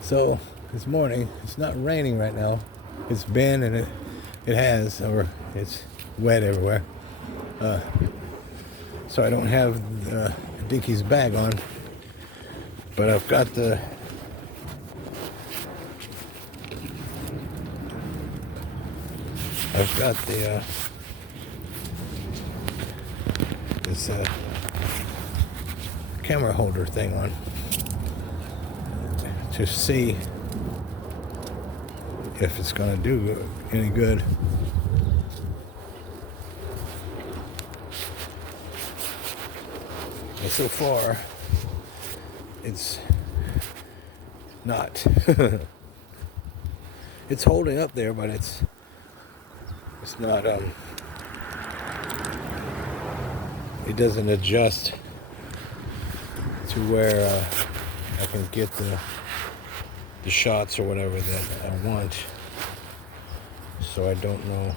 So this morning, it's not raining right now. It's been and it has, or it's wet everywhere. So I don't have Dinky's bag on, but I've got the this camera holder thing on to see if it's gonna do any good. And so far, it's not. It's holding up there, but it's not. It doesn't adjust to where I can get the shots or whatever that I want. So I don't know.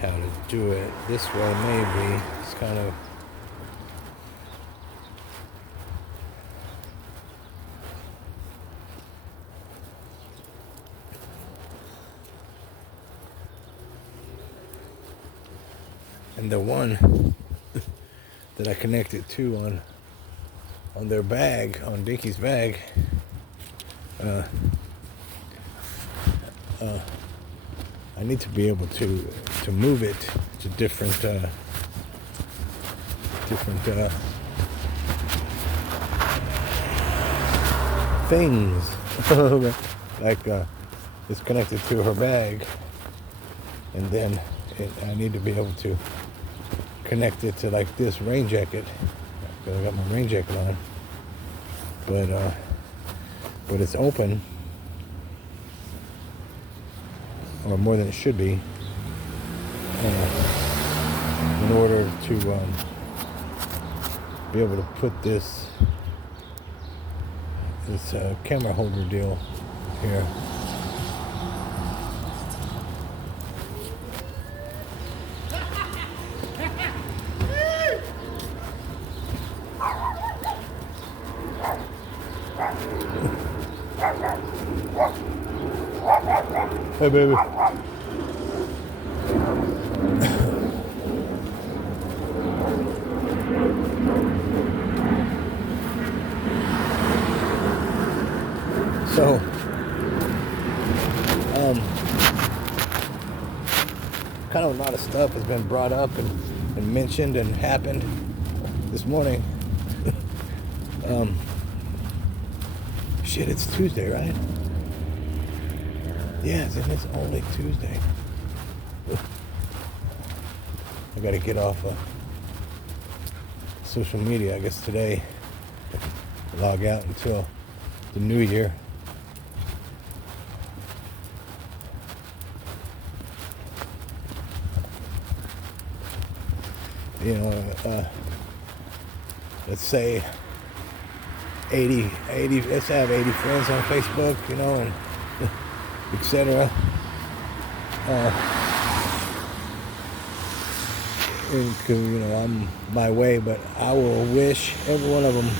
How to do it this way. Maybe it's kind of and the one that I connected to on their bag, on Dinky's bag, I need to be able to move it to different things. Like it's connected to her bag, and then I need to be able to connect it to like this rain jacket, because I got my rain jacket on, but it's open, or more than it should be, in order to be able to put this camera holder deal here. Hey, baby. So, kind of a lot of stuff has been brought up and mentioned and happened this morning. Shit, it's Tuesday, right? Yes, and it's only Tuesday. I gotta get off social media, I guess today. Log out until the new year. You know, let's say 80, let's have 80 friends on Facebook, you know, and etc. You know, I'm my way, but I will wish every one of them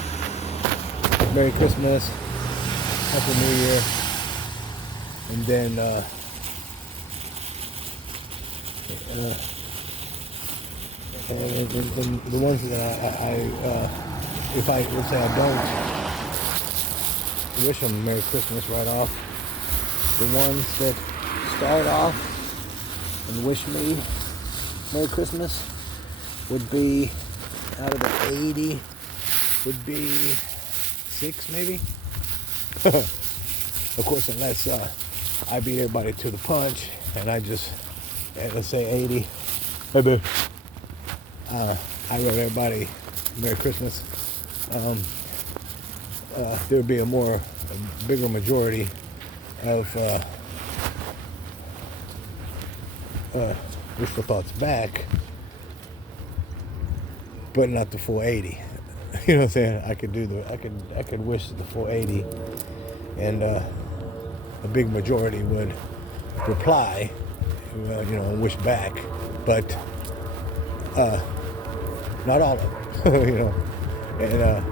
Merry Christmas, Happy New Year, and then and the ones that I if I let's say I don't wish them Merry Christmas right off, the ones that start off and wish me Merry Christmas would be, out of the 80, would be 6 maybe. Of course, unless I beat everybody to the punch and I just, let's say 80. Hey, babe. I wrote everybody Merry Christmas. There would be a bigger majority of wishful thoughts back, but not the full 80. You know what I'm saying? I could wish the full 80, and a big majority would reply wish back, but not all of them, and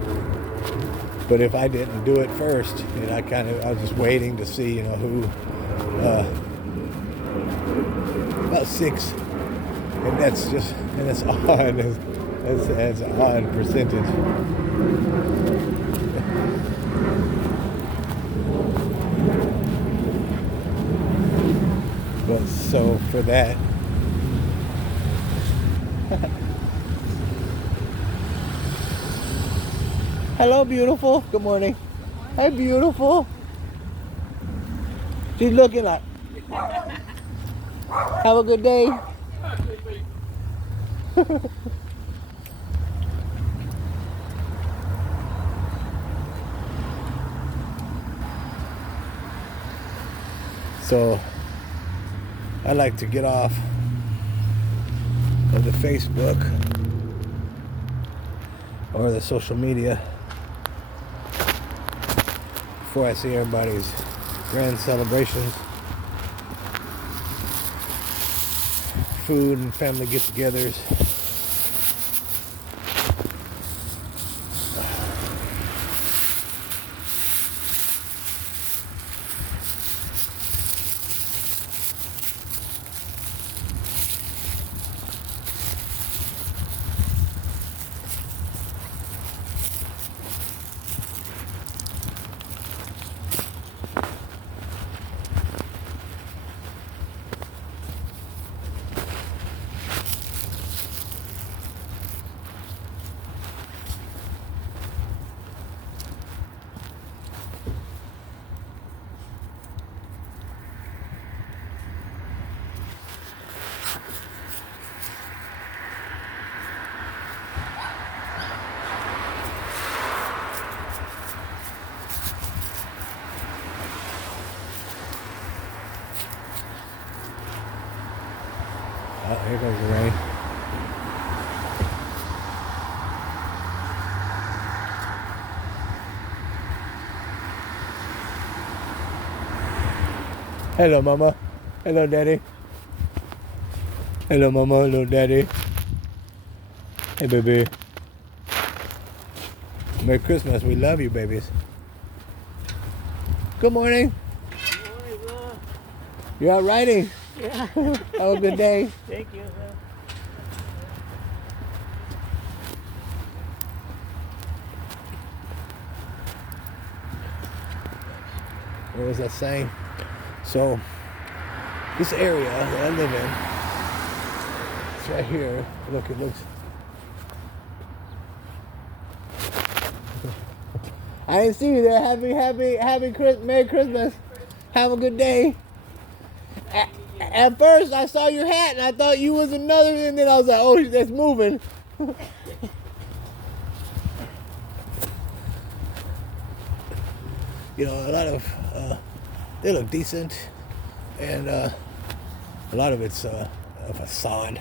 but if I didn't do it first, I was just waiting to see, who, about 6, and that's odd, that's an odd percentage. But so for that, hello, beautiful. Good morning. Hey, beautiful. She's looking like, have a good day. So I like to get off of the Facebook or the social media before I see everybody's grand celebrations, food and family get-togethers. Oh, here goes the rain. Hello, Mama. Hello, Daddy. Hello, Mama. Hello, Daddy. Hey, baby. Merry Christmas. We love you, babies. Good morning. Good morning, bro. You're out riding. Yeah. Have a good day. Thank you, bro. What was that saying? So, this area that I live in, it's right here. Look, it looks. I didn't see you there. Merry Christmas. Have a good day. At first, I saw your hat and I thought you was another, and then I was like, oh, that's moving. A lot of, they look decent, and a lot of it's a facade.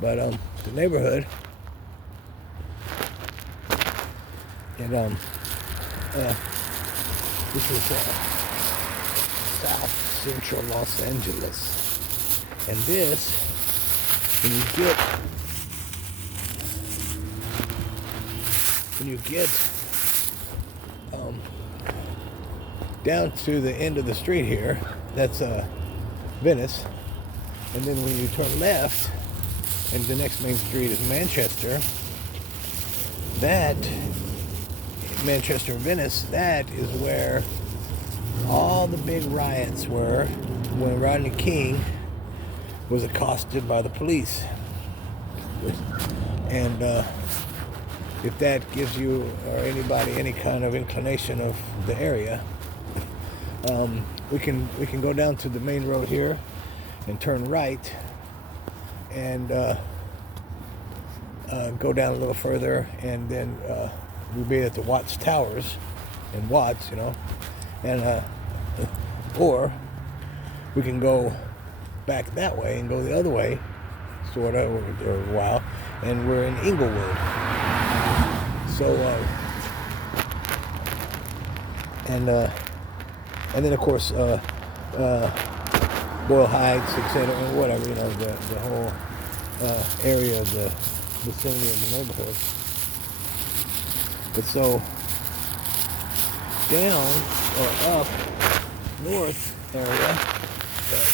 But the neighborhood, and this is South Central Los Angeles, and this, when you get down to the end of the street here, that's Venice, and then when you turn left, and the next main street is Manchester, that Manchester and Venice, that is where all the big riots were when Rodney King was accosted by the police. And if that gives you or anybody any kind of inclination of the area, we can go down to the main road here and turn right and go down a little further, and then we'll be at the Watts Towers in Watts, and or we can go back that way and go the other way, sort of, or a while, and we're in Inglewood. So, and then of course, Boyle Heights, etc., and whatever, the whole area of the vicinity of the neighborhood. But so down or up north area,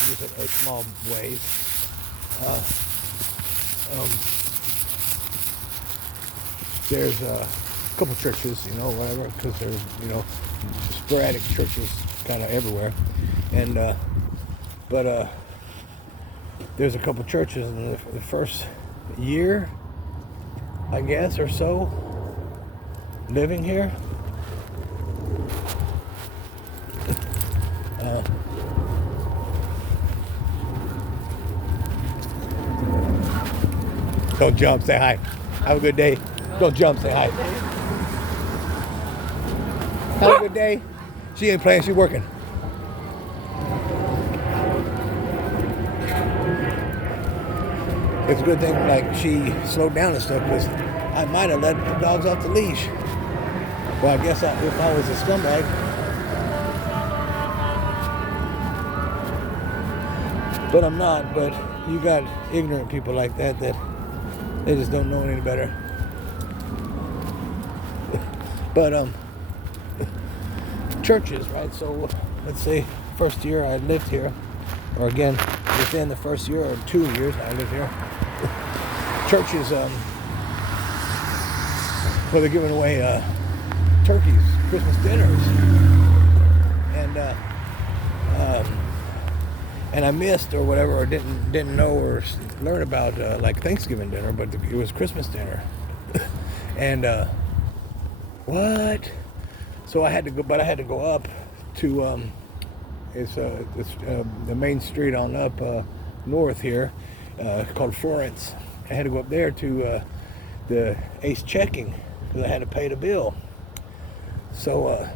just a small ways, there's a couple churches, whatever, because there's, sporadic churches kind of everywhere. And, but there's a couple churches in the first year, I guess, or so, living here. Don't jump, say hi. Have a good day. Don't jump, say hi. Have a good day. She ain't playing, she working. It's a good thing, like, she slowed down and stuff, because I might have let the dogs off the leash. Well, I guess if I was a scumbag, but I'm not. But you got ignorant people like that they just don't know any better. But churches, right? So let's say first year I lived here, or again within the first year or 2 years I lived here. Churches, well, they're giving away turkeys, Christmas dinners, and I missed or whatever, or didn't know or learn about like Thanksgiving dinner, but it was Christmas dinner. And what? So I had to go up to it's the main street on up north here, called Florence. I had to go up there to the Ace Checking because I had to pay the bill. So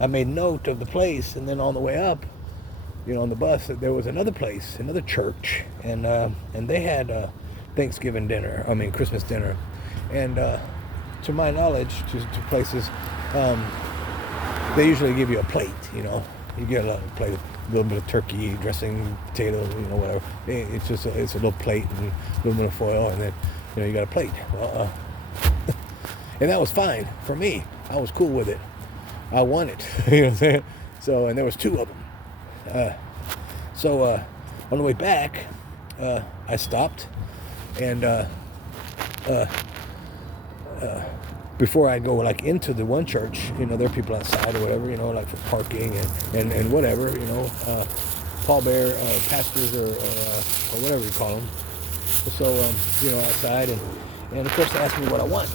I made note of the place, and then on the way up, on the bus, there was another place, another church, and they had Christmas dinner, and to my knowledge, to places, they usually give you a plate. You get a plate, a little bit of turkey, dressing, potatoes, whatever. It's a little plate and a little bit of foil, and then you got a plate. Well, and that was fine for me. I was cool with it. I won it. You know what I'm saying? So, and there was two of them. So on the way back, I stopped, and before I go like into the one church, there are people outside or whatever, like for parking and whatever, pallbearer pastors or whatever you call them. So outside, and of course they asked me what I want,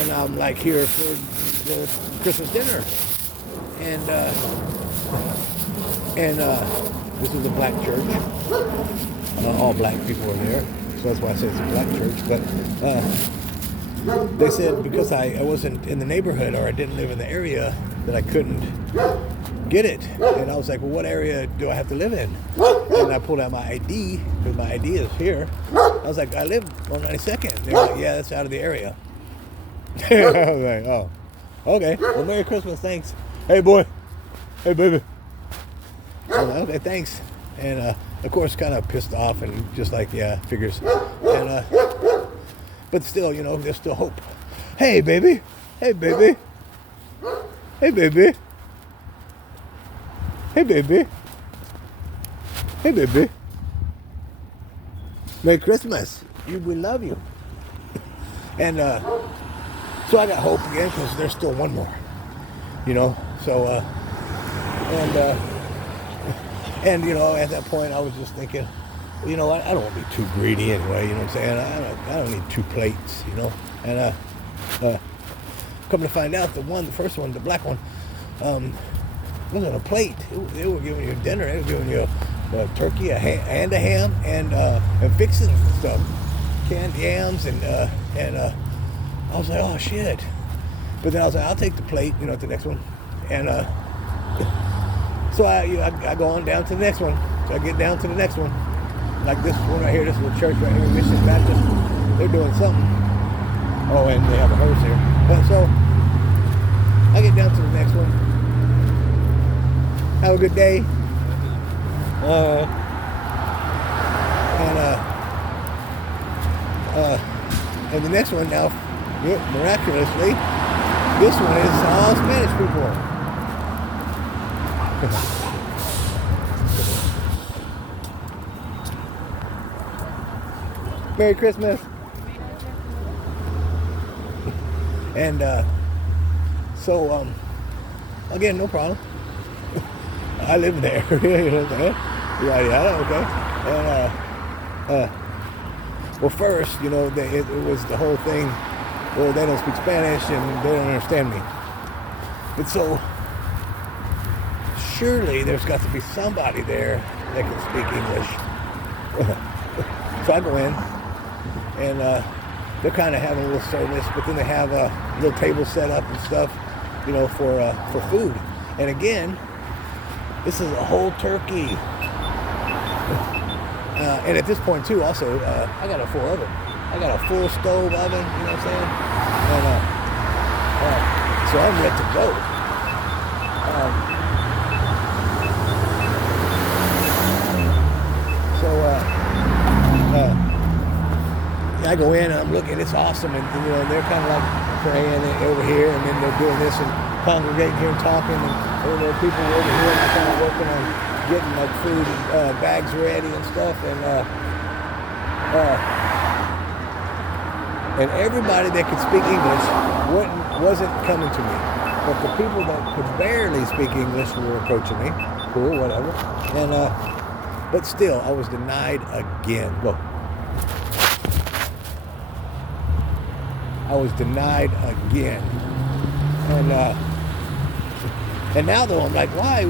and I'm like, here for the Christmas dinner, and this is a black church. All black people are there, so that's why I say it's a black church. But they said because I wasn't in the neighborhood or I didn't live in the area that I couldn't get it. And I was like, well, what area do I have to live in? And I pulled out my ID, because my ID is here. I was like, I live on 92nd. They were like, yeah, that's out of the area. I was like, oh, okay. Well, Merry Christmas, thanks. Hey, boy. Hey, baby. I was like, okay, thanks. And, of course, kind of pissed off and just like, yeah, figures. And, but still, there's still hope. Hey, baby. Hey, baby. Hey, baby. Hey, baby. Hey, baby. Merry Christmas. We love you. And so I got hope again because there's still one more. So, and at that point I was just thinking, I don't want to be too greedy anyway, you know what I'm saying? I don't need two plates, And come to find out, the first one, the black one, wasn't a plate. They were giving you dinner. They were giving you a turkey, a ham, and fixing stuff, canned yams, and I was like, oh shit. But then I was like, I'll take the plate, at the next one, and so I go on down to the next one. So I get down to the next one, like this one right here. This little church right here, Mission Baptist. They're doing something. Oh, and they have a hearse here. But so I get down to the next one. Have a good day. And the next one now, miraculously, this one is all Spanish people. Merry Christmas. And so again, no problem. I live there. You know what I'm saying? Yeah, okay. And well, first, you know, it was the whole thing. Well, they don't speak Spanish and they don't understand me. But so surely there's got to be somebody there that can speak English. So I go in, and they're kind of having a little service, but then they have a little table set up and stuff, you know, for food. And again, this is a whole turkey. And at this point too, also, I got a full oven. I got a full stove oven, you know what I'm saying? And so I'm ready to go. I go in and I'm looking, it's awesome, and you know, they're kind of like praying over here, and then they're doing this and congregating here and talking, and there are people over here and they're kind of working on getting like food bags ready and stuff, and everybody that could speak English wasn't coming to me, but the people that could barely speak English were approaching me. Cool, whatever. And but still, I was denied again. Go. I was denied again, and now though I'm like, why?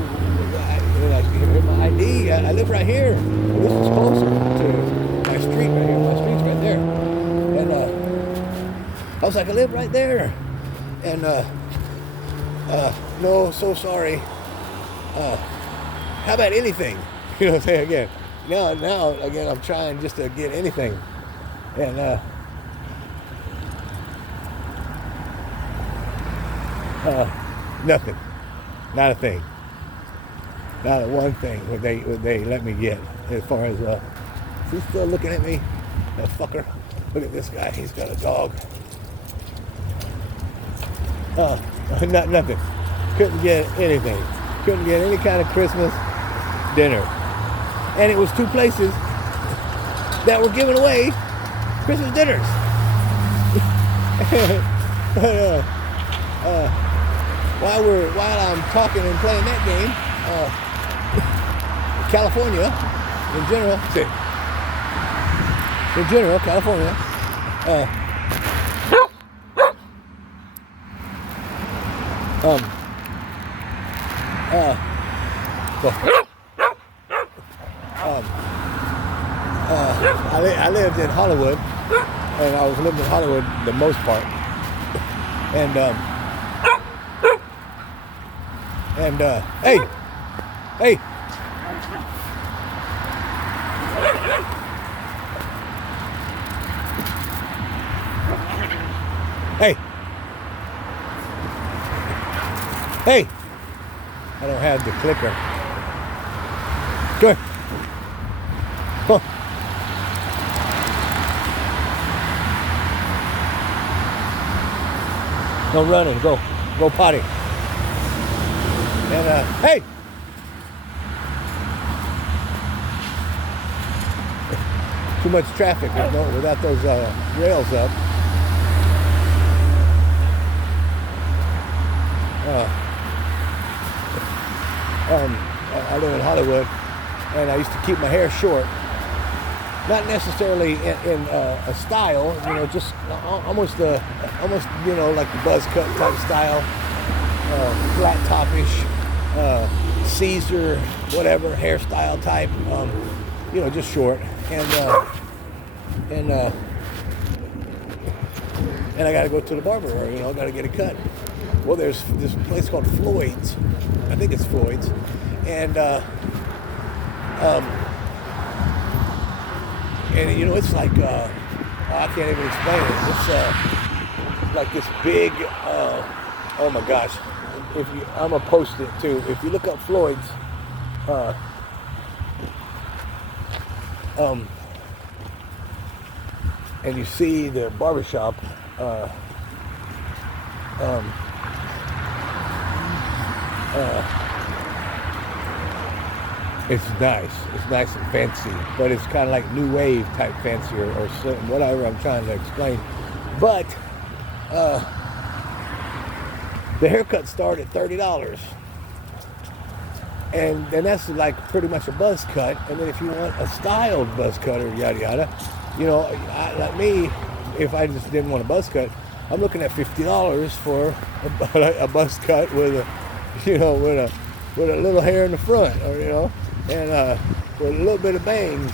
Here's my ID. I live right here. This is closer to my street right here. My street's right there, and I was like, I live right there, and no, so sorry. How about anything? You know what I'm saying? Again, now again, I'm trying just to get anything, and nothing, not a thing, not a one thing would they let me get as far as he's still looking at me, that fucker. Look at this guy, he's got a dog. Nothing, couldn't get anything, couldn't get any kind of Christmas dinner, and it was two places that were giving away Christmas dinners. While I'm talking and playing that game, California, California, I lived in Hollywood, and I was living in Hollywood the most part, and hey, I don't have the clicker. Go. No running, go potty. And hey! Too much traffic without those rails up. I live in Hollywood, and I used to keep my hair short. Not necessarily in a style, you know, just almost you know, like the buzz cut type style, flat topish, Caesar, whatever hairstyle type, you know, just short, and I got to go to the barber, or you know, got to get a cut. Well, there's this place called Floyd's. I think it's Floyd's, and you know, it's like I can't even explain it. It's like this big, oh my gosh, if you, I'm gonna post it too. If you look up Floyd's, and you see the barbershop, it's nice. It's nice and fancy, but it's kind of like new wave type fancy or whatever I'm trying to explain. But the haircuts start at $30, and that's like pretty much a buzz cut. And then if you want a styled buzz cut or yada yada, like me, if I just didn't want a buzz cut, I'm looking at $50 for a buzz cut with a, with a little hair in the front, or and with a little bit of bangs,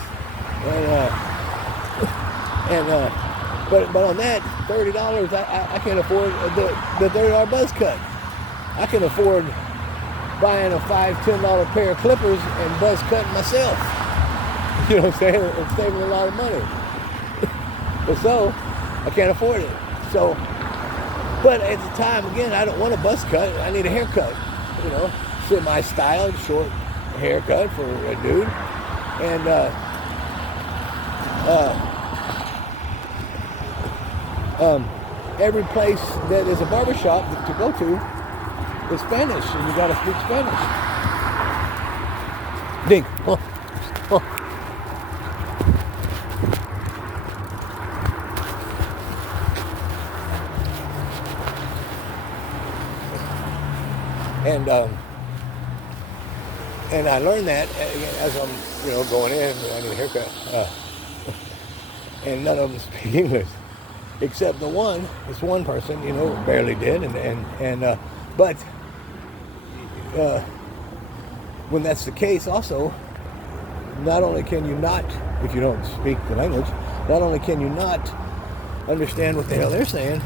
but on that $30, I can't afford the $30 buzz cut. I can afford buying a $5-10 pair of clippers and buzz cutting myself. You know what I'm saying? I'm saving a lot of money. But so I can't afford it. So, but at the time, again, I don't want a buzz cut. I need a haircut. Semi-styled, short haircut for a dude. And every place that is a barbershop to go to is Spanish, and you gotta speak Spanish. Dink. And I learned that as I'm, going in. I need a haircut, and none of them speak English, except this one person, barely did, but when that's the case, also, not only can you not, if you don't speak the language, not only can you not understand what the hell they're saying,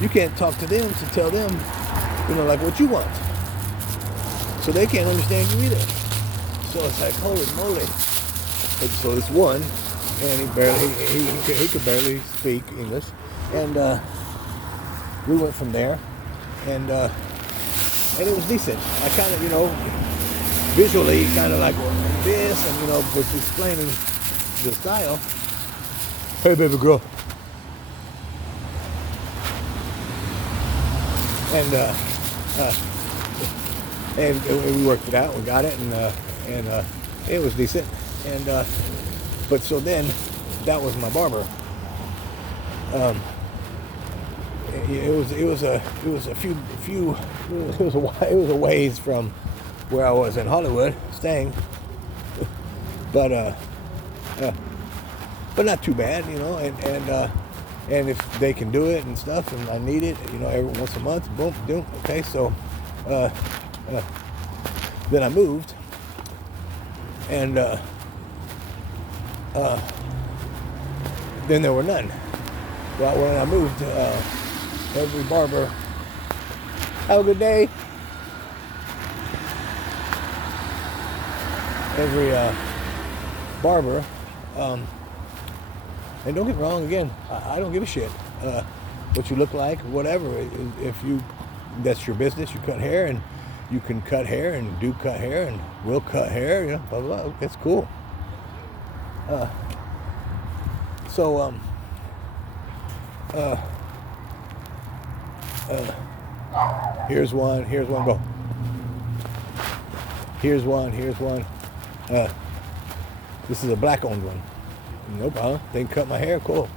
you can't talk to them to tell them, like what you want. So they can't understand you either. So it's like, holy moly. And so this one, and he could barely speak English, and we went from there, and it was decent. I kind of, visually kind of like this, and was explaining the style. Hey, baby girl. And we worked it out. We got it, and it was decent. And but so then, that was my barber. It was a ways from where I was in Hollywood staying, but not too bad, and if they can do it and stuff, and I need it, every once a month, boom, okay, so then I moved, and then there were none. Well, when I moved, every barber, have a good day. Every barber, and don't get me wrong, again, I don't give a shit what you look like, whatever. If that's your business, you cut hair, and you can cut hair and do cut hair and will cut hair, blah, blah, blah. That's cool. Here's one, go. Here's one. This is a black-owned one. No problem. They can cut my hair, cool.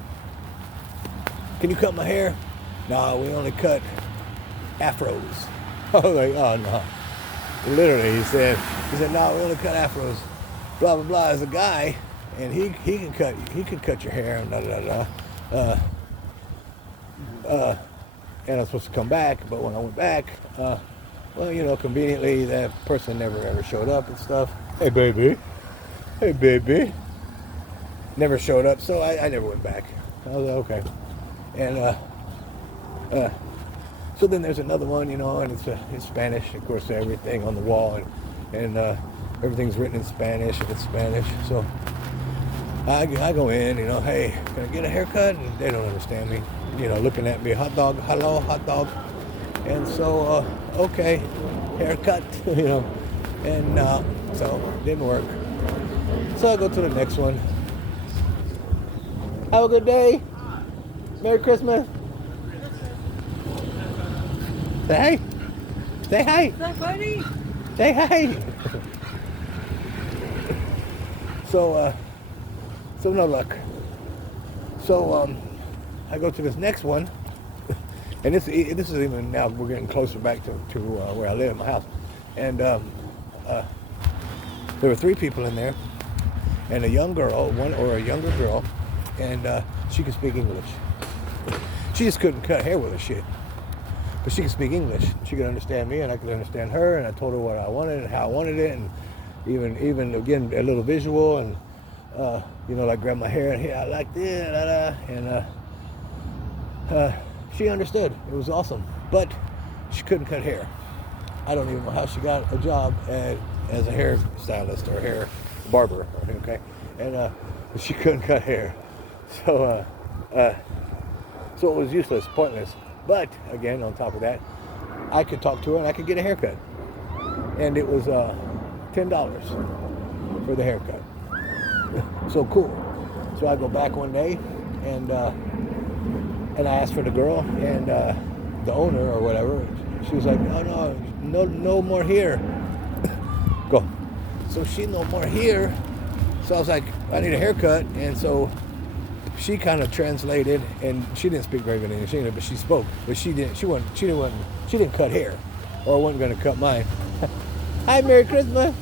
Can you cut my hair? No, we only cut afros. I was like, oh no. Literally, he said, no, we only cut afros. Blah blah blah. As a guy, and he can cut your hair, and da da da. And I was supposed to come back, but when I went back, conveniently that person never ever showed up and stuff. Hey baby. Never showed up, so I never went back. I was like, okay. And so then there's another one, and it's Spanish. Of course, everything on the wall, and everything's written in Spanish, and it's Spanish. So I go in, hey, can I get a haircut? And they don't understand me. Looking at me, hot dog, hello, hot dog. And so, okay, haircut, and so didn't work. So I go to the next one. Have a good day. Merry Christmas. Say hi. Say hi. Is that funny? Say hi. So no luck. So I go to this next one, and this is even now we're getting closer back to where I live, my house, and there were 3 people in there, and a younger girl, and she could speak English. She just couldn't cut hair with her shit, but she could speak English. She could understand me, and I could understand her, and I told her what I wanted and how I wanted it, and even again a little visual, and like grab my hair and I like this, and she understood. It was awesome, but she couldn't cut hair. I don't even know how she got a job as a hair stylist or hair barber. Okay, and she couldn't cut hair, so it was useless, pointless. But again, on top of that, I could talk to her and I could get a haircut, and it was $10 for the haircut. So cool. So I go back one day, and I asked for the girl, and the owner or whatever. She was like, "Oh no more here." Go. So she no more here. So I was like, "I need a haircut," and so she kind of translated, and she didn't speak very good English either, but she spoke. But she didn't cut hair, or wasn't going to cut mine. Hi, Merry Christmas.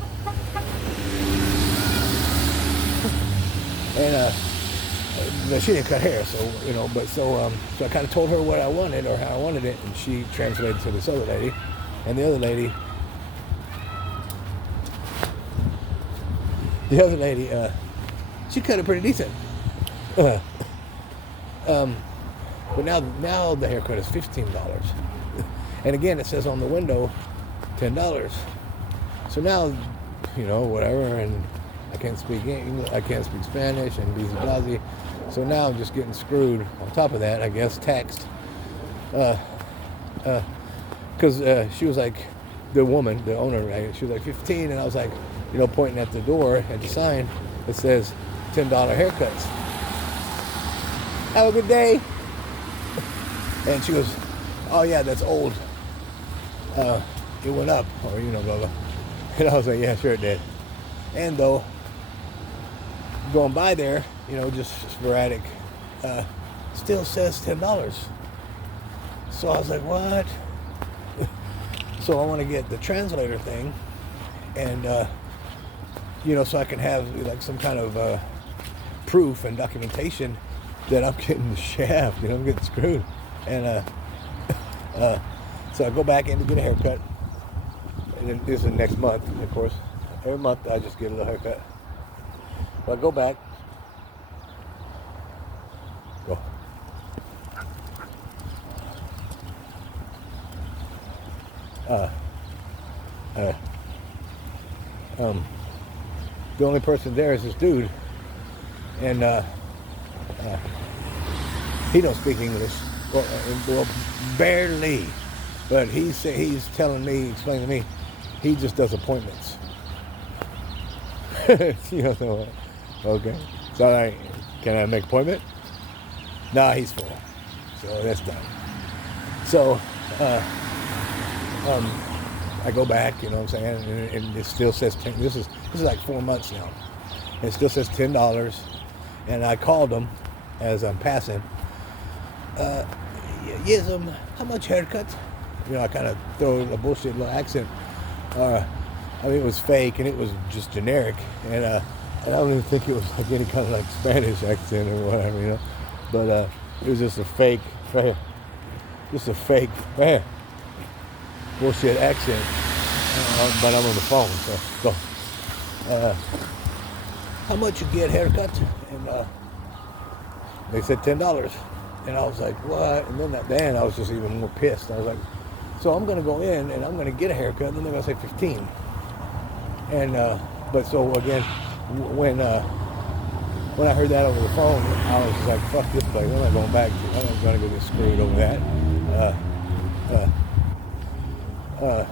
And she didn't cut hair, so so I kind of told her what I wanted or how I wanted it, and she translated to this other lady, and the other lady, she cut it pretty decent. But now the haircut is $15, and again it says on the window $10. So now, whatever, and I can't speak English, I can't speak Spanish, and busy blazy. So now I'm just getting screwed. On top of that, I guess taxed, because she was like, the woman, the owner, right? She was like 15, and I was like, pointing at the door at the sign that says $10 haircuts. Have a good day. And she goes, "Oh yeah, that's old. It went up," or blah blah. And I was like, "Yeah, sure it did." And though going by there, just sporadic, still says $10. So I was like, what? So I want to get the translator thing, and so I can have like some kind of proof and documentation that I'm getting the shaft, I'm getting screwed. And so I go back in to get a haircut, and then this is next month, of course. Every month I just get a little haircut. So I go back. Go. The only person there is this dude, and he don't speak English, well, barely. But he's explaining to me, he just does appointments. So, okay. So can I make an appointment? Nah, he's full. So that's done. So I go back, what I'm saying, and it still says this is like 4 months now. It still says $10, and I called them as I'm passing. Yes, how much haircut? I kind of throw a bullshit little accent. It was fake, and it was just generic, and I don't even think it was like any kind of like Spanish accent or whatever, But it was just a fake bullshit accent. But I'm on the phone, so go. How much you get haircut? And they said $10, and I was like, what? And then I was just even more pissed. I was like, so I'm gonna go in and I'm gonna get a haircut, and then they're gonna say 15. And but so again, when I heard that over the phone, I was just like, fuck this place. I'm not going back. I'm not gonna go get screwed over that. uh,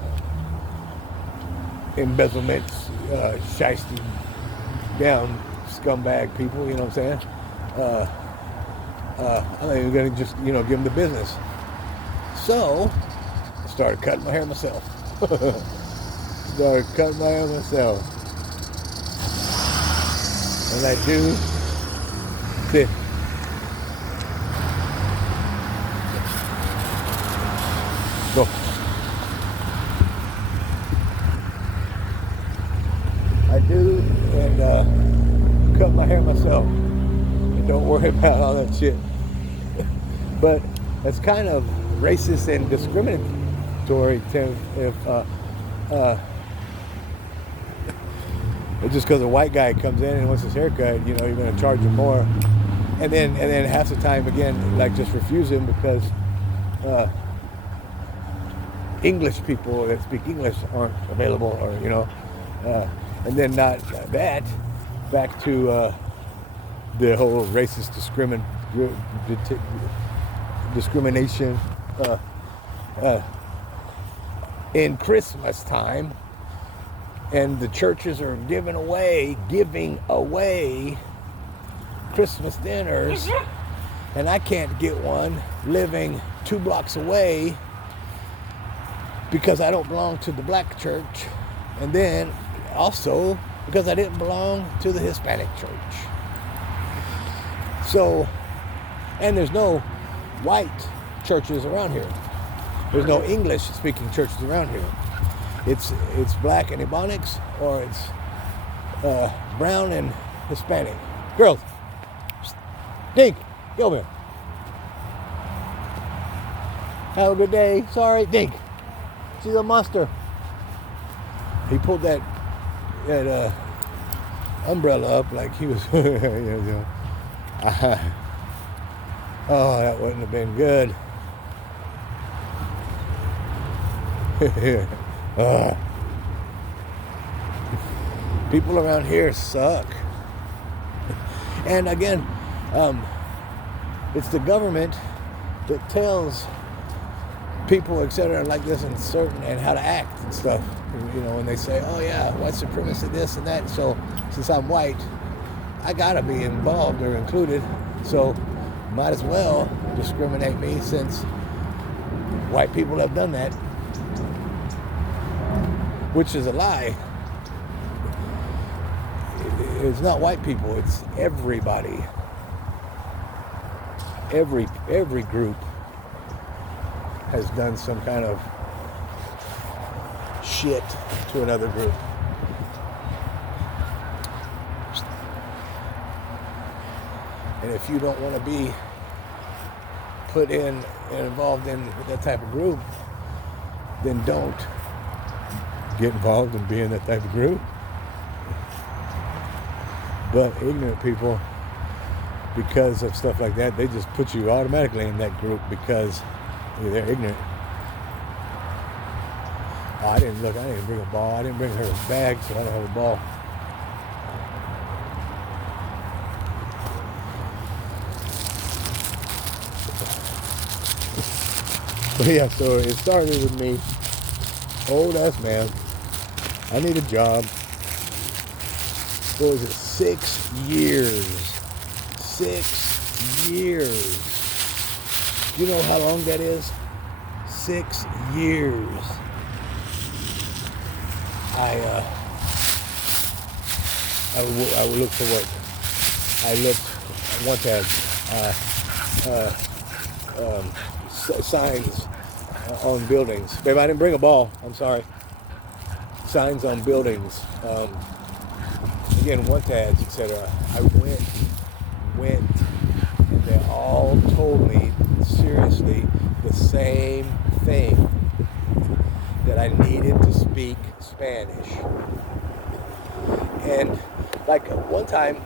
embezzlements, shiesty down scumbag people, you know what I'm saying? I'm not even gonna just, give them the business. So, I started cutting my hair myself. And I do this. Go. I do and cut my hair myself. And don't worry about all that shit. But that's kind of racist and discriminatory, Tim, if just because a white guy comes in and wants his haircut, you're going to charge him more, and then half the time again, like, just refuse him because English people that speak English aren't available, or and then not that, back to the whole racist discrimination in Christmas time. And the churches are giving away Christmas dinners, and I can't get one living 2 blocks away because I don't belong to the black church, and then also because I didn't belong to the Hispanic church. So, and there's no white churches around here. There's no English-speaking churches around here. It's black and Ebonics, or it's brown and Hispanic. Girls, Dink, get over here. Have a good day. Sorry, Dink. She's a monster. He pulled that umbrella up like he was. Oh, that wouldn't have been good. People around here suck. And again, it's the government that tells people, etc., like this and how to act and stuff. When they say, oh yeah, white supremacy, this and that. So since I'm white, I gotta be involved or included. So might as well discriminate me, since white people have done that. Which is a lie. It's not white people, it's everybody. Every group has done some kind of shit to another group. And if you don't want to be put in and involved in that type of group, then don't get involved in being that type of group. But ignorant people, because of stuff like that, they just put you automatically in that group because they're ignorant. Oh, I didn't bring a ball. I didn't bring her a bag, so I don't have a ball. But yeah, so it started with me. Old ass man. I need a job. What was it? 6 years. 6 years. Do you know how long that is? 6 years. I would look for work. I looked once at signs on buildings. Babe, I didn't bring a ball. I'm sorry. Signs on buildings. Again, want ads, etc. I went, and they all told me seriously the same thing, that I needed to speak Spanish. And like one time,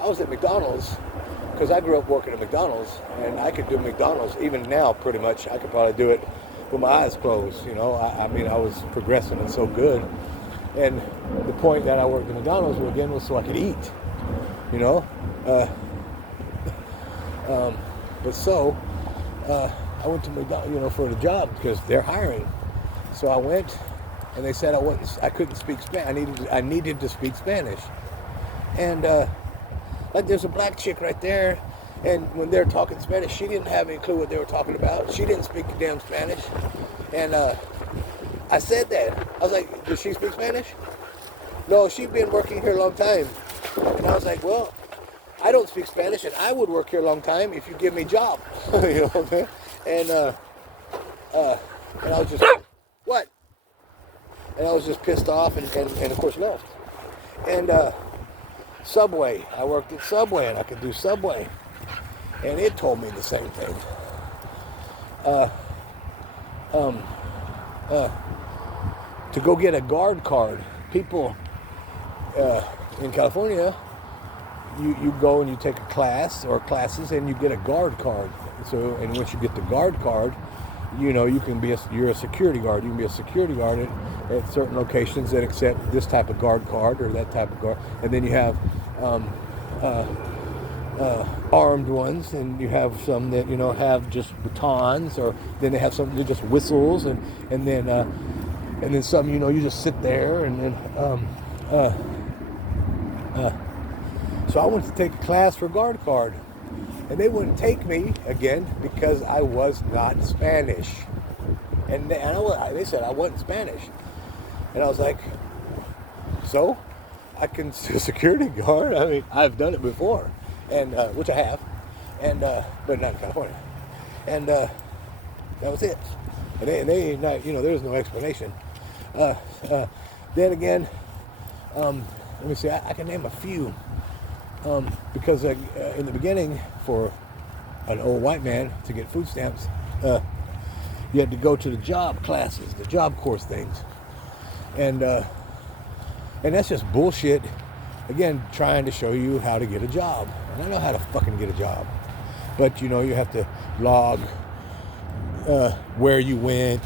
I was at McDonald's, because I grew up working at McDonald's, and I could do McDonald's even now pretty much. I could probably do it with my eyes closed. I was progressing and so good. And the point that I worked at McDonald's was so I could eat, but so I went to McDonald's, for the job, because they're hiring. So I went, and they said I couldn't speak Spanish. I needed to speak Spanish. And like there's a black chick right there, and when they're talking Spanish, she didn't have any clue what they were talking about. She didn't speak damn Spanish. And I said that. I was like, does she speak Spanish? No, she's been working here a long time. And I was like, well, I don't speak Spanish, and I would work here a long time if you give me a job. You know what I'm saying? And I was just, what? And I was just pissed off, and of course left. And Subway, I worked at Subway, and I could do Subway. And it told me the same thing. To go get a guard card, people in California, you go and you take a class or classes, and you get a guard card. So, and once you get the guard card, you know you can you're a security guard. You can be a security guard at certain locations that accept this type of guard card or that type of guard. And then you have armed ones, and you have some that have just batons, or then they have some that just whistles, and then some you just sit there, and then so I went to take a class for guard card, and they wouldn't take me again because I was not Spanish, and they said I wasn't Spanish, and I was like, so I can security guard. I mean, I've done it before, and which I have, and but not in California, and that was it. And they not, there was no explanation. Then again, let me see. I can name a few, because in the beginning, for an old white man to get food stamps, you had to go to the job classes, the job course things, and that's just bullshit. Again, trying to show you how to get a job. And I know how to fucking get a job. But, you have to log where you went,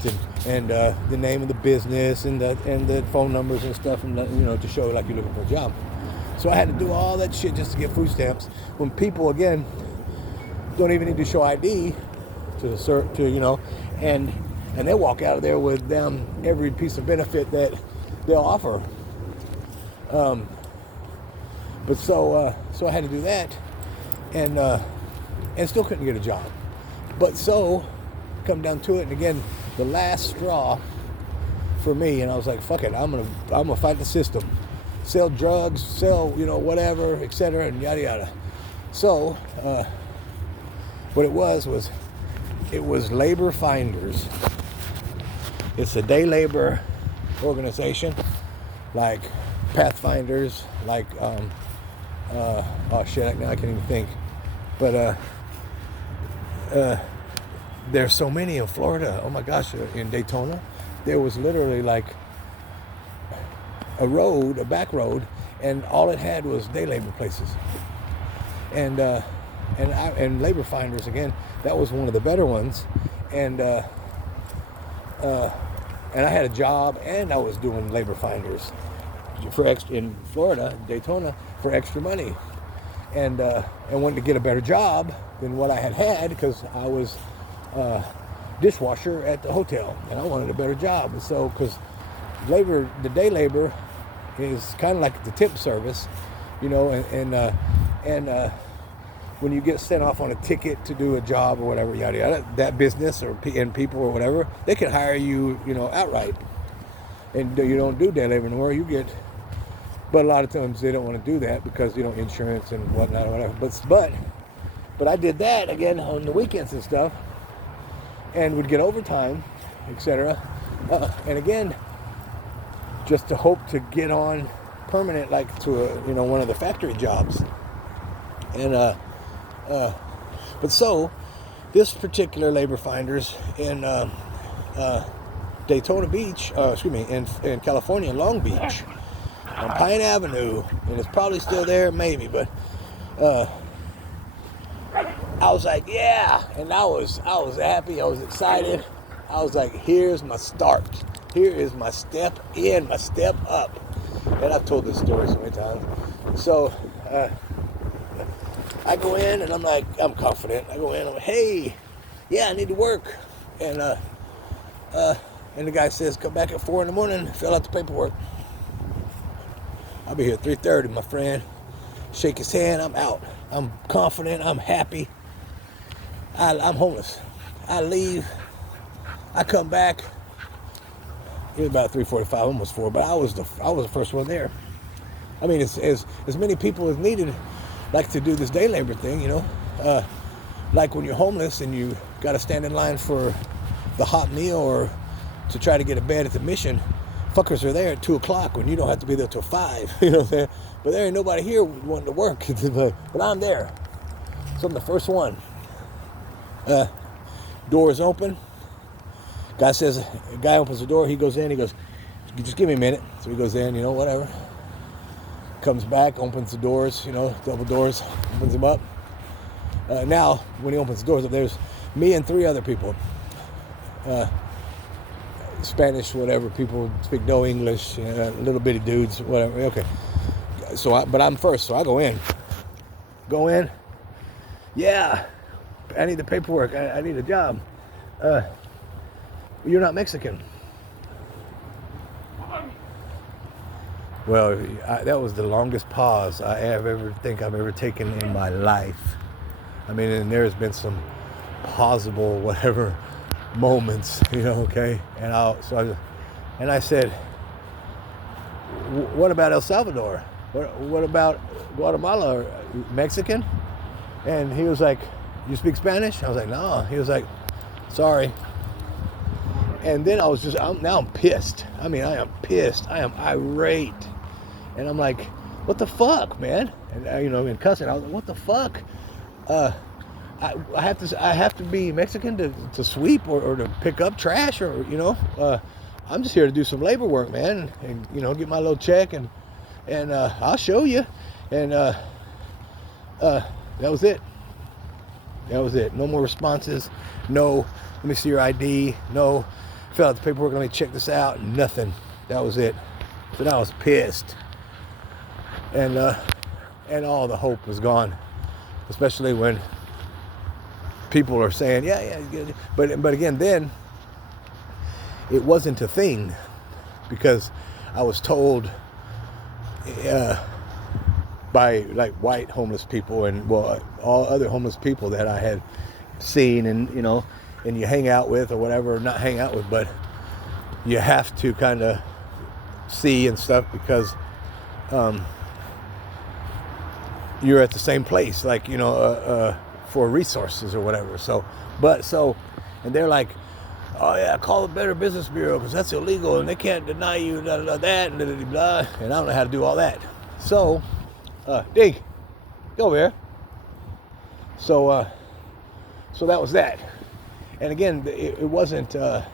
and the name of the business, and the phone numbers and stuff, and to show like you're looking for a job. So I had to do all that shit just to get food stamps, when people, again, don't even need to show ID and they walk out of there with them every piece of benefit that they'll offer. But so I had to do that, and still couldn't get a job. But so, come down to it, and again, the last straw for me, and I was like, fuck it, I'm gonna fight the system, sell drugs, sell whatever, etc., and yada yada. So what it was Labor Finders. It's a day labor organization, like Pathfinders, like oh shit, now I can't even think. But there's so many in Florida. Oh my gosh, in Daytona, there was literally like a back road, and all it had was day labor places. And Labor Finders, again, that was one of the better ones. And I had a job, and I was doing Labor Finders in Florida, Daytona, for extra money, and wanted to get a better job than what I had, because I was dishwasher at the hotel, and I wanted a better job. So, because the day labor is kind of like the tip service, and when you get sent off on a ticket to do a job or whatever, yada yada, that business and people or whatever, they can hire you, outright, and you don't do day labor anymore. But a lot of times they don't want to do that because insurance and whatnot or whatever. But I did that again on the weekends and stuff, and would get overtime, etc. And again, just to hope to get on permanent, like to one of the factory jobs. And but so this particular Labor Finders in Daytona Beach, in California, Long Beach, on Pine Avenue, and it's probably still there, maybe, but I was like, yeah, and I was happy, I was excited. I was like, here's my start. Here is my step in, my step up. And I've told this story so many times. So I go in, and I'm confident. I go in, I'm like, hey, yeah, I need to work. And And the guy says, come back at 4 in the morning, fill out the paperwork. I'll be here at 3:30, my friend. Shake his hand, I'm out. I'm confident, I'm happy. I'm homeless. I leave, I come back. It was about 3:45, almost 4, but I was the first one there. I mean, as many people as needed, like to do this day labor thing, you know. Like when you're homeless and you got to stand in line for the hot meal or to try to get a bed at the mission, fuckers are there at 2 o'clock when you don't have to be there till 5. You know what I'm saying? But there ain't nobody here wanting to work. But I'm there. So I'm the first one. Doors open. Guy opens the door. He goes in. He goes, just give me a minute. So he goes in, you know, whatever. Comes back, opens the doors, you know, double doors, opens them up. Now, when he opens the doors up, there's me and 3 other people. Spanish, whatever, people speak no English, little bitty dudes, whatever. Okay. But I'm first, so I go in. Yeah, I need the paperwork. I need a job. You're not Mexican. Well, that was the longest pause I've ever taken in my life. I mean, and there's been some pausable whatever moments, you know. Okay, and I said, what about El Salvador? What about Guatemala? Or Mexican? And he was like, you speak Spanish? I was like, no. He was like, sorry. And then I'm pissed. I mean, I am pissed. I am irate. And I'm like, what the fuck, man? And you know, in cussing, I was like, what the fuck? I have to be Mexican to sweep or to pick up trash, or you know, I'm just here to do some labor work, man, and you know, get my little check and I'll show you. And that was it. No more responses. No, let me see your ID. No, fill out the paperwork. Let me check this out. Nothing. That was it. So I was pissed, and all the hope was gone. Especially when people are saying, yeah, but again, then it wasn't a thing because I was told by like white homeless people and all other homeless people that I had seen and you know, and you hang out with or whatever, not hang out with, but you have to kind of see and stuff because you're at the same place, like, you know, for resources or whatever. And they're like, oh yeah, call the Better Business Bureau because that's illegal and they can't deny you that and blah. And I don't know how to do all that. So, Dig, go over here. So that was that. And again, it wasn't. There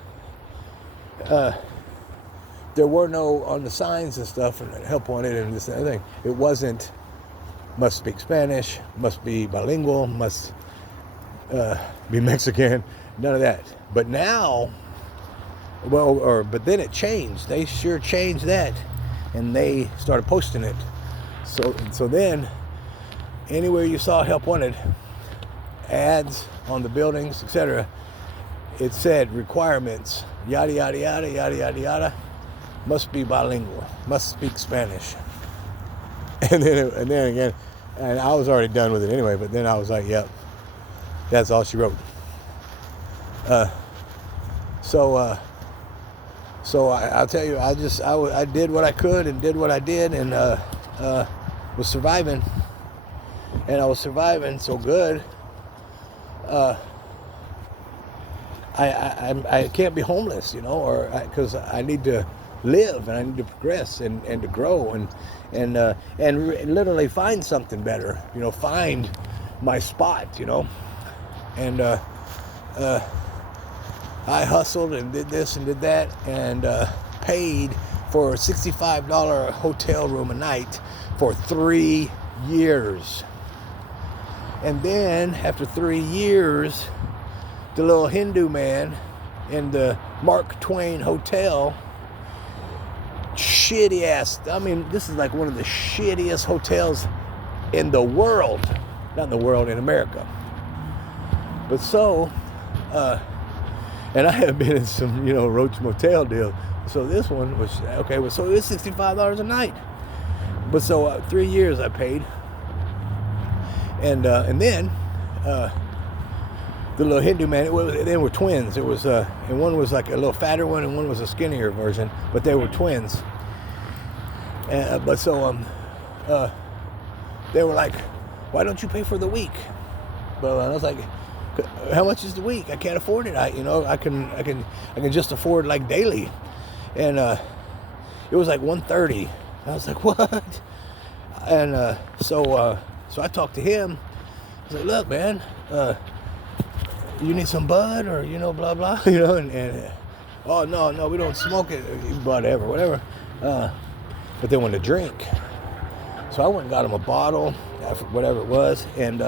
were no on the signs and stuff and help wanted and this and everything. It wasn't. Must speak Spanish, must be bilingual, must be Mexican, none of that. But now, but then it changed. They sure changed that, and they started posting it. So then, anywhere you saw help wanted, ads on the buildings, etc., it said requirements, yada yada yada yada yada yada, must be bilingual, must speak Spanish. And then again, and I was already done with it anyway, but then I was like, yep, that's all she wrote. So I'll tell you, I did what I could and did what I did and was surviving. And I was surviving so good. I can't be homeless, you know, or because I need to live and I need to progress and to grow and literally find something better, you know, find my spot, you know. And I hustled and did this and did that and paid for a $65 hotel room a night for 3 years. And then after 3 years, the little Hindu man in the Mark Twain Hotel, shitty ass, I mean, this is like one of the shittiest hotels in the world. Not in the world, in America. But so, And I have been in some, Roach Motel deals. So this one was, okay, well, so it was $65 a night. But so 3 years I paid. And then the little Hindu man, they were twins. It was, and one was like a little fatter one and one was a skinnier version, but they were twins. But so they were like, why don't you pay for the week? But I was like, how much is the week? I can't afford it. I can just afford like daily. And it was like $130. I was like, what? And so I talked to him. I was like, look, man, you need some bud or blah blah, and oh no, we don't smoke it, whatever. But they wanted to drink. So I went and got him a bottle, whatever it was, and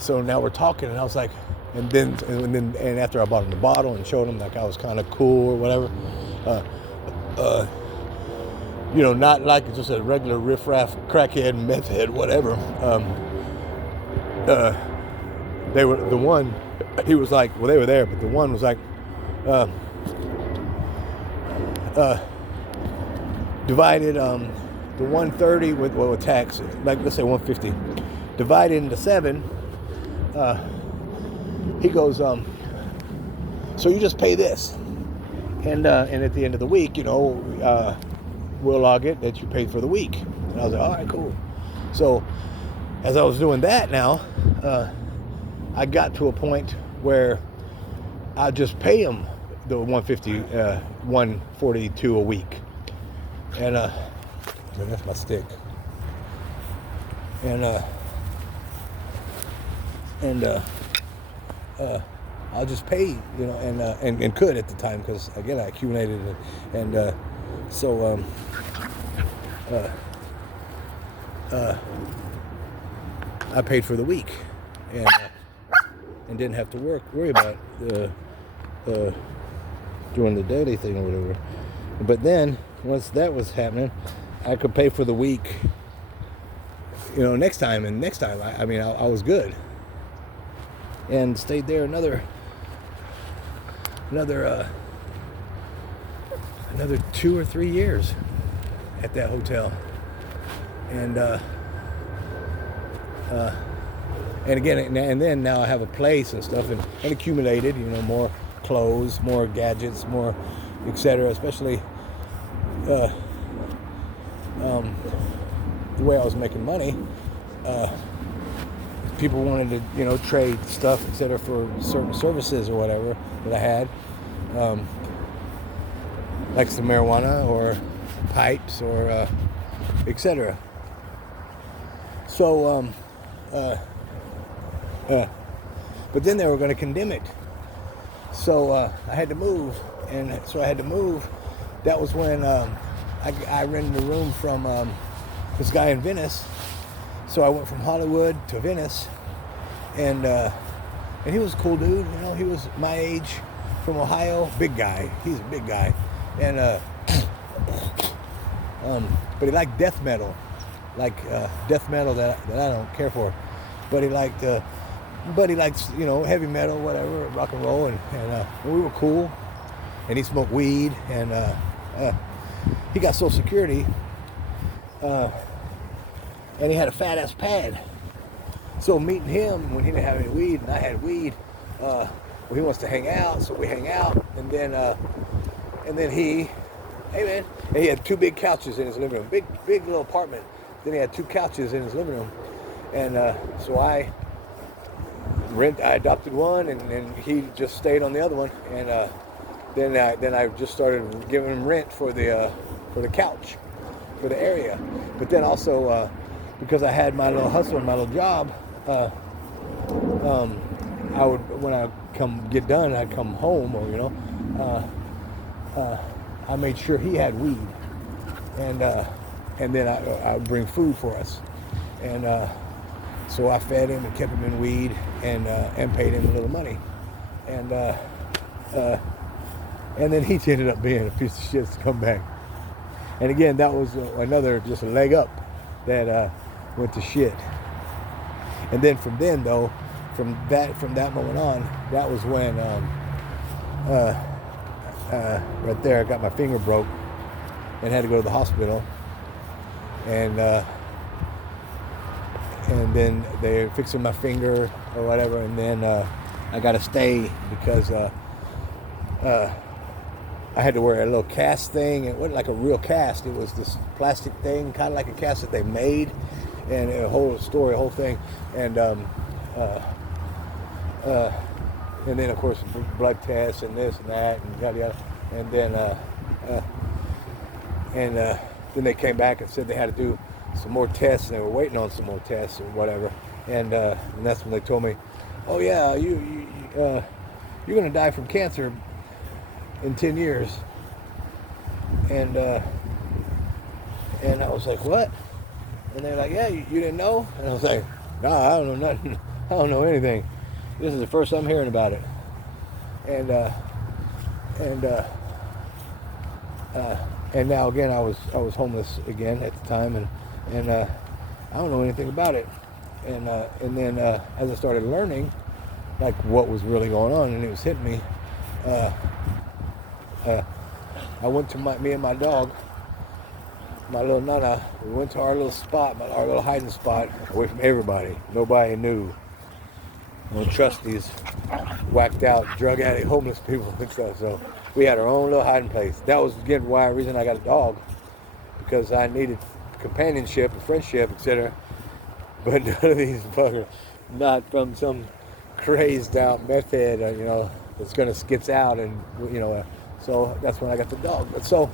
so now we're talking, and I was like, and after I bought him the bottle and showed him like I was kind of cool or whatever, not like just a regular riffraff crackhead, meth head, whatever. They were the one. He was like, well, they were there, but the one was like, divided the 130 with tax, like let's say 150, divided into 7. He goes, so you just pay this, and at the end of the week, we'll log it that you paid for the week. And I was like, all right, cool. So as I was doing that now, I got to a point where I just pay him the 150, 142 a week. And that's my stick. And I'll just pay, and could at the time, because again I accumulated it, and so I paid for the week, and didn't have to worry about doing the daily thing or whatever. But then once that was happening, I could pay for the week, next time. And next time, I was good, and stayed there another 2 or 3 years at that hotel, and again, and then now I have a place and stuff, and accumulated, more clothes, more gadgets, more etc. Especially the way I was making money, people wanted to trade stuff, etc. for certain services or whatever that I had, like some marijuana or pipes or etc. So but then they were going to condemn it, so I had to move, and so I had to move. That was when I rented a room from this guy in Venice. So I went from Hollywood to Venice, and he was a cool dude. He was my age, from Ohio, big guy. He's a big guy, and but he liked death metal, that I don't care for. But he liked, heavy metal, whatever, rock and roll, and we were cool. And he smoked weed, and he got Social Security, and he had a fat ass pad. So meeting him when he didn't have any weed and I had weed, he wants to hang out, so we hang out, and then he he had 2 big couches in his living room, big little apartment. Then he had 2 couches in his living room, and so I adopted one, and he just stayed on the other one, and then I just started giving him rent for the couch, for the area. But then also because I had my little hustle and my little job, I would, when I get done, I'd come home, or I made sure he had weed, and then I would bring food for us, and so I fed him and kept him in weed, and paid him a little money, and then he ended up being a piece of shit to come back. And again, that was another just a leg up that went to shit. And then from from that moment on, that was when right there I got my finger broke and had to go to the hospital, and then they're fixing my finger or whatever, and then I got to stay because I had to wear a little cast thing. It wasn't like a real cast. It was this plastic thing, kind of like a cast that they made, and a whole story, a whole thing. And then of course blood tests and this and that and yada yada. And then they came back and said they had to do some more tests, and they were waiting on some more tests or whatever. And that's when they told me, "Oh yeah, you're gonna die from cancer in 10 years." And I was like, "What?" And they're like, "Yeah, you didn't know?" And I was like, "Nah, I don't know nothing. I don't know anything. This is the first I'm hearing about it." And now again, I was homeless again at the time, and I don't know anything about it. And then as I started learning, like what was really going on, and it was hitting me. I went to me and my dog, my little Nana. We went to our little spot, our little hiding spot, away from everybody. Nobody knew. I don't trust these whacked out, drug addict, homeless people and stuff. So we had our own little hiding place. That was again the reason I got a dog, because I needed companionship and friendship, etc. But none of these fuckers, not from some crazed out meth head, that's gonna skits out, and so that's when I got the dog. But so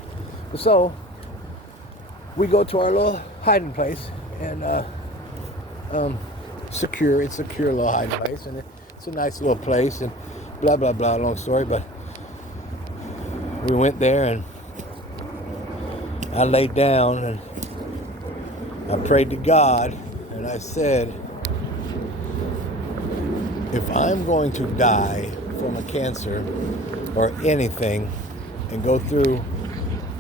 we go to our little hiding place, and it's a secure little hiding place, and it's a nice little place, and blah blah blah, long story. But we went there, and I laid down and I prayed to God, and I said, if I'm going to die from a cancer or anything and go through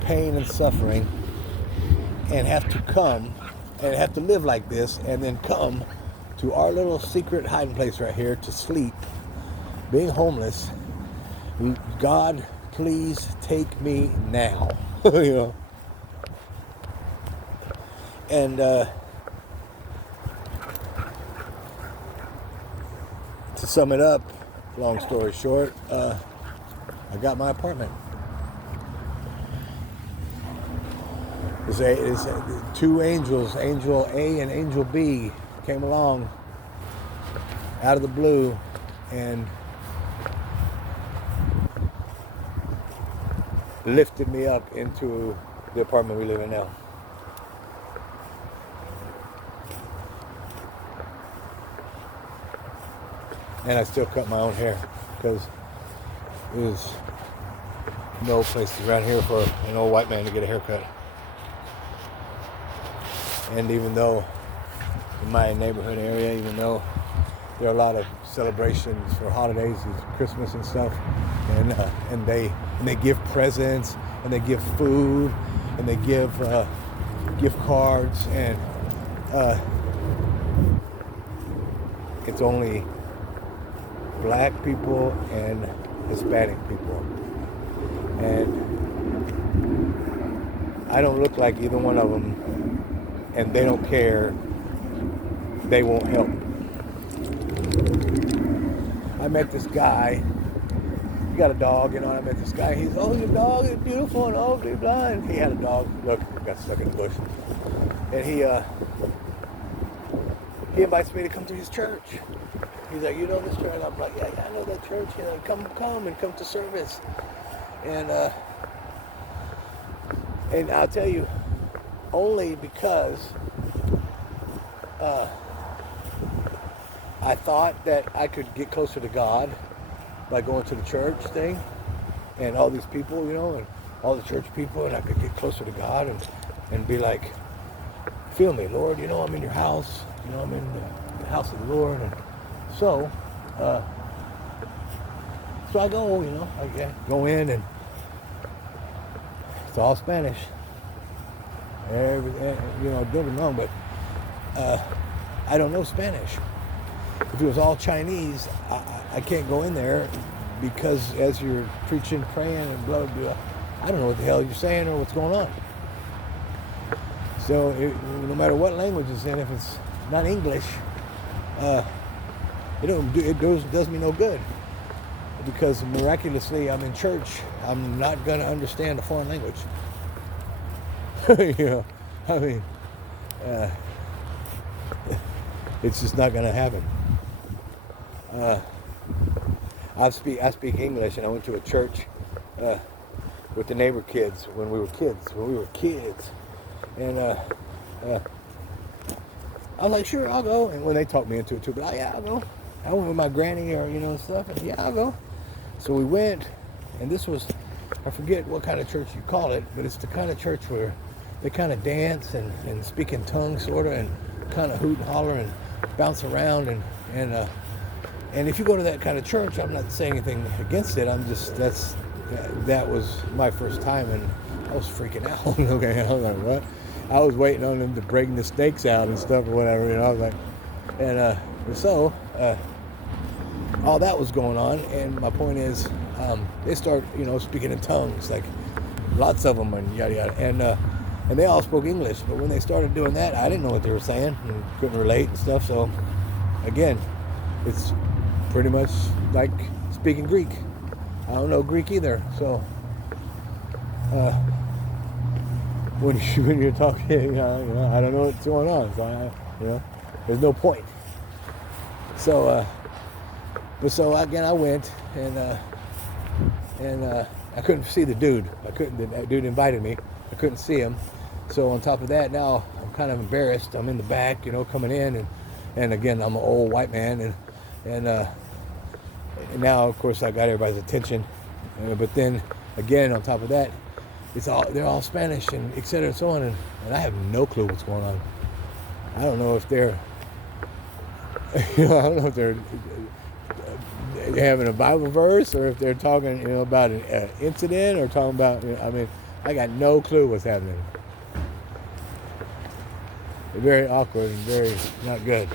pain and suffering and have to live like this, and then come to our little secret hiding place right here to sleep, being homeless, God, please take me now. And to sum it up, long story short, I got my apartment. It's two angels, Angel A and Angel B, came along out of the blue and lifted me up into the apartment we live in now. And I still cut my own hair, because there's no places around here for an old white man to get a haircut. And even though in my neighborhood area, even though there are a lot of celebrations for holidays, Christmas and stuff, and they give presents, and they give food, and they give gift cards, and it's only black people and Hispanic people, and I don't look like either one of them, and they don't care. They won't help. I met this guy. He got a dog, I met this guy. He's, "Oh, your dog is beautiful," and oh, blah, blah. And he had a dog. Look, got stuck in the bush. And he invites me to come to his church. He's like, "You know this church?" I'm like, "Yeah, I know that church. Come to service." And I'll tell you, only because I thought that I could get closer to God by going to the church thing, and all these people, and all the church people, and I could get closer to God and be like, "Feel me, Lord, I'm in your house, I'm in the house of the Lord." And so I go, go in, and it's all Spanish. Don't get me wrong, but I don't know Spanish. If it was all Chinese, I can't go in there because as you're preaching, praying, and blah, blah, blah, I don't know what the hell you're saying or what's going on. So no matter what language it's in, if it's not English, it does me no good. Because miraculously I'm in church, I'm not going to understand a foreign language. You know, I mean, it's just not going to happen. I speak English, and I went to a church with the neighbor kids when we were kids. And I was like, sure, I'll go. And when they talked me into it too, but yeah, I'll go. I went with my granny or, and stuff, and yeah, I'll go. So we went, and this was, I forget what kind of church you call it, but it's the kind of church where they kind of dance and speak in tongues, sort of, and kind of hoot and holler and bounce around. And if you go to that kind of church, I'm not saying anything against it. I'm just, that was my first time, and I was freaking out. Okay, I was like, what? I was waiting on them to bring the snakes out and stuff or whatever, I was like, and so all that was going on, and my point is, they start, speaking in tongues, like lots of them, and yada yada, and they all spoke English. But when they started doing that, I didn't know what they were saying and couldn't relate and stuff. So again, it's pretty much like speaking Greek. I don't know Greek either, so when you're talking, I don't know what's going on, so there's no point. So so again, I went, and I couldn't see the dude. The dude invited me. I couldn't see him. So on top of that, now I'm kind of embarrassed. I'm in the back, coming in, and again, I'm an old white man, and now of course I got everybody's attention. But then again, on top of that, they're all Spanish and et cetera and so on, and I have no clue what's going on. I don't know if they're having a Bible verse, or if they're talking, about an incident, or talking about, I got no clue what's happening. Very awkward and very not good.